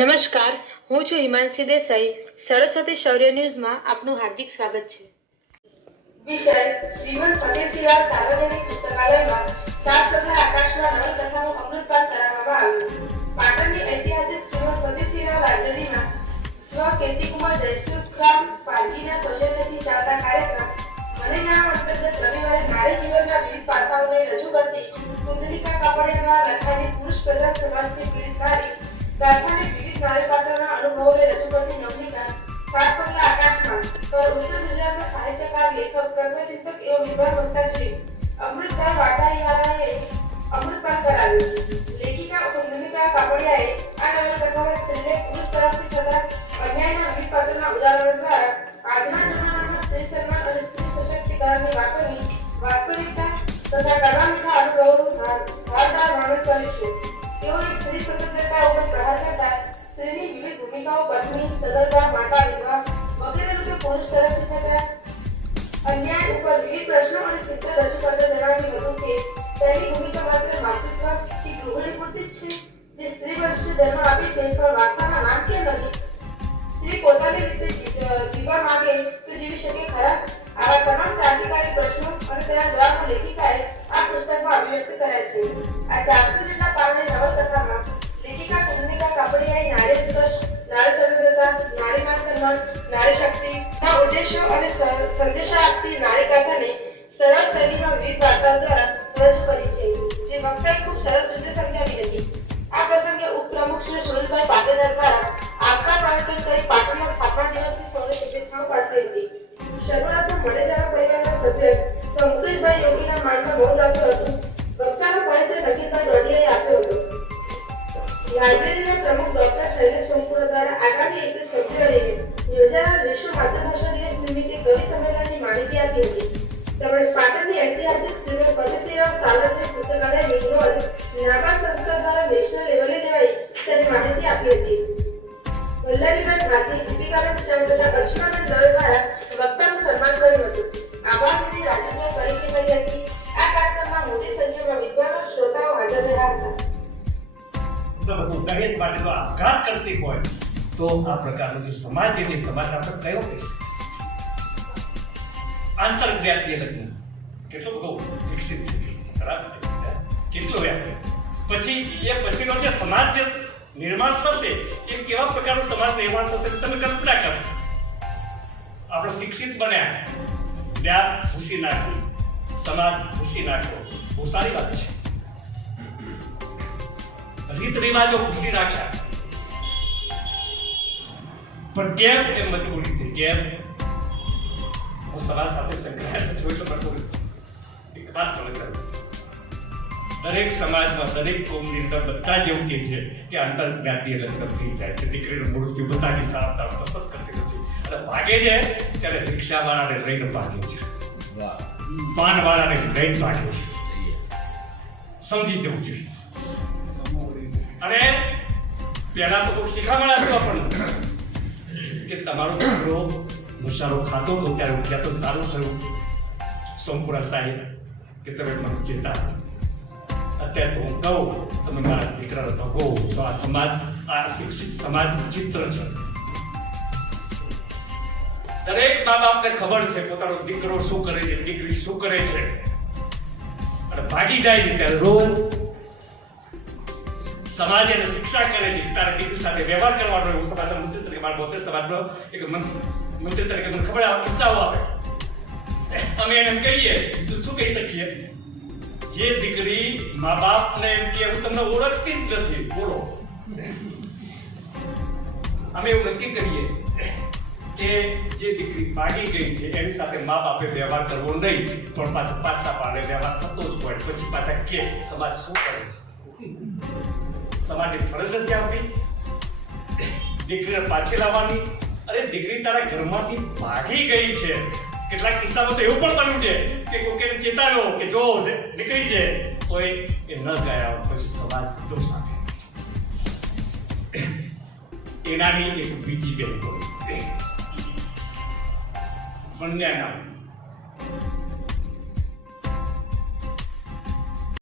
નમસ્કાર, હું છું હિમાંશી દેસાઈ. સરસ્વતી શૌર્ય ન્યૂઝમાં આપનું હાર્દિક સ્વાગત છે. વિષય શ્રીમંત ફતેસિંહરાવ સાર્વજનિક પુસ્તકાલયમાં સાત સપ્તાહ આકાશમાં નવલકથાનું અમૃતપાન કરાવવામાં આવ્યું. પાટણની ઐતિહાસિક શ્રીમંત ફતેસિંહરાવ લાઇબ્રેરીમાં સ્વ કીર્તિકુમાર જયસુખરામ પારગીના સૌજન્યથી ચાલતા કાર્યક્રમ મને નામ અંતર્ગત રવિવારે નારી જીવનના વિવિધ પાસાઓને રજૂ કરતી કુંદલિકા કાપડિયા લખાયેલી પુરુષ પ્રધાન સમાજની પીડિત નારી ગાથાને વિવિધ નારી પાત્રના અનુભવોને રજૂ કરતી નવલિકા સાત પગલા આકાશમાં પર ઉત્તર ગુજરાતના સાહિત્યકાર લેખક તત્વચિંતક એવં વિદ્વાન વક્તા શ્રી અમૃતભાઈ વાટારીવાલાએ અમૃતપાન કરાવ્યું. લેખિકા કુંદલિકા કાપડિયાએ આ નવલકથામાં સ્ત્રીને પુરુષ તરફથી થતા અન્યાયના વિવિધ પાત્રના ઉદાહરણો દ્વારા આજના જમાનામાં સ્ત્રી સન્માન અને સ્ત્રી સશક્તિકરણની વાતોની વાસ્તવિકતા તથા કડવા અનુભવોનું ધારદાર વર્ણન કર્યું છે. તેઓએ સ્ત્રી સ્વતંત્રતા ઉપર પ્રહાર કરતા સ્ત્રીની વિવિધ ભૂમિકાઓ પત્ની, સગર્ભા, માતા, વિધવા વગેરે રૂપે પુરુષ તરફથી થતા અન્યાય ઉપર વિવિધ પ્રશ્નો અને ચિત્ર રજૂ કરતા જણાવ્યું હતું કે તેની ભૂમિકા માત્ર માતૃત્વથી ગૃહિણી પૂરતી જ છે, જે સ્ત્રી વંશને જન્મ આપે છે, પણ વારસાના નામ કેમ નથી? સ્ત્રી પોતાની રીતે જીવવા માંગે તો જીવી શકે ખરા? આવા તમામ ક્રાંતિકારી પ્રશ્નો અને તેના જવાબો લેખિકાએ આ પુસ્તકમાં અભિવ્યક્ત કર્યા છે. આ ચાતુર્યના પારણે નવલકથામાં લેખિકા કુંદલિકા કાપડિયાએ નારી ઉત્કર્ષ, નારી સ્વતંત્રતા, નારી માન સન્માન, નારી શક્તિના ઉદ્દેશો અને સંદેશા આપતી નારી ગાથાને સરળ શૈલીમાં વિવિધ વાર્તાઓ દ્વારા રજૂ કરી છે, જે વક્તાએ ખૂબ સરસ રીતે સમજાવી હતી. આ પ્રસંગે ઉપપ્રમુખ શ્રી સુરેશભાઈ પાટીદાર દ્વારા આપકા પ્રવચન કરી પાટણના સ્થાપના દિવસની સૌને શુભેચ્છાઓ પાઠવી હતી. શરૂઆતમાં મળેજાના પરિવારના સભ્ય મુકેશભાઈ યોગીના માનમાં મૌન રાખ્યું હતું. વક્તાનો પરિચય નકીરભાઈ ડોડિયાએ આપ્યો હતો. લાઇબ્રેરીના પ્રમુખ ડોક્ટર શૈલેષ સોમપુરા દ્વારા આગામી 21 ફેબ્રુઆરીએ યોજાનાર વિશ્વ માતૃભાષા દિવસ નિમિત્તે કવિ સંમેલનની માહિતી આપી હતી. તેમણે પાટણની ઐતિહાસિક શ્રીમંત ફતેસિંહરાવ સાર્વજનિક પુસ્તકાલયની નોંધ નાબાર્ડ સંસ્થા દ્વારા નેશનલ લેવલે લેવાઈ તેની માહિતી આપી હતી. વલ્લરીબેન ભારતી, દીપિકાબેન શાહ તથા અર્ચનાબેન દવે દ્વારા વક્તાનું સન્માન કર્યું હતું. આભારવિધિ રાજેશભાઈ કરી હતી. આ કાર્યક્રમમાં મોટી સંખ્યામાં વિદ્વાનો, શ્રોતાઓ હાજર રહ્યા હતા. દહેજ માટે જો આપઘાત કરતી હોય તો આ પ્રકારનો જે સમાજ છે તે સમાજ આપણે કયો કહીશું? આંતરજ્ઞાતીય લગ્ન કેટલો બધો વિકસિત થઈ ગયો, કેટલો વ્યાપક. પછી એ પછીનો જે સમાજ જે નિર્માણ થશે એ કેવા પ્રકારનું સમાજ નિર્માણ થશે તમે કલ્પના કરો. આપણે શિક્ષિત બન્યા, જ્ઞાન ભૂસી નાખ્યું, સમાજ ભૂસી નાખ્યો, બહુ સારી વાત છે. રીત રિવાજો ભૂસી નાખ્યા, પણ કેમ એમ નથી બોલી હતી? કેમ? હું સમાજ સાથે સંકળાયેલો છું તો બધું એક વાત તમને કરું. દરેક સમાજમાં, દરેક કોમની અંદર બધા જ એવું કહે છે કે આંતરજ્ઞાતીય લગ્ન થઈ જાય છે. દીકરીનું મૃત્યુ બધાની સાફ સાફ પસંદ કરતી નથી અને ભાગે છે ત્યારે રિક્ષાવાળાને લઈને ભાગે છે, પાનવાળાને લઈને ભાગે છે. સમજી જવું જોઈએ. અને પહેલા તો કોઈ શીખામણ આપ્યું આપણને કે તમારો છોકરો નશારો ખાતો હતો ત્યારે ઉઠ્યા તો સારું થયું. સોમપુરા સાહેબ કે તમે મને ચિંતા અત્યારે તો હું કહું તમે મારા દીકરાનો ભગો તો આ સમાજ, આ શિક્ષિત સમાજનું ચિત્ર છે. દરેક મા બાપને ખબર છે પોતાનો દીકરો શું કરે છે, દીકરી શું કરે છે, અને ભાગી જાય છે ત્યારે રોજ સમાજ એને શિક્ષા કરે છે તારા દીકરી સાથે વ્યવહાર કરવાનો. એવું સમાજના મંત્રી તરીકે મારા બોતેર સમાજનો એક મંત્રી તરીકે મને ખબર આવા કિસ્સાઓ આવે. અમે એને કહીએ તો શું કહી શકીએ? જે દીકરી મા બાપને એમ કે હું તમને ઓળખતી જ નથી, બોલો. અમે એવું નક્કી કરીએ કે જે દીકરી ભાગી ગઈ છે એની સાથે મા બાપે વ્યવહાર કરવો નહીં, પણ પાછા પાડે વ્યવહાર થતો જ હોય. પછી પાછા કે સમાજ શું કરે છે? સમાજની ફરજ નથી આપી દીકરીને પાછી લાવવાની. અરે દીકરી તારા ઘરમાંથી ભાગી ગઈ છે. કેટલાક કિસ્સામાં તો એવું પણ બન્યું છે કે કોઈને ચેતાવ્યો કે જો નીકળી છે તો એ ન ગયા, પછી સમાજ દોષ આપે. એનાની એક બીજી બેન બંને નામ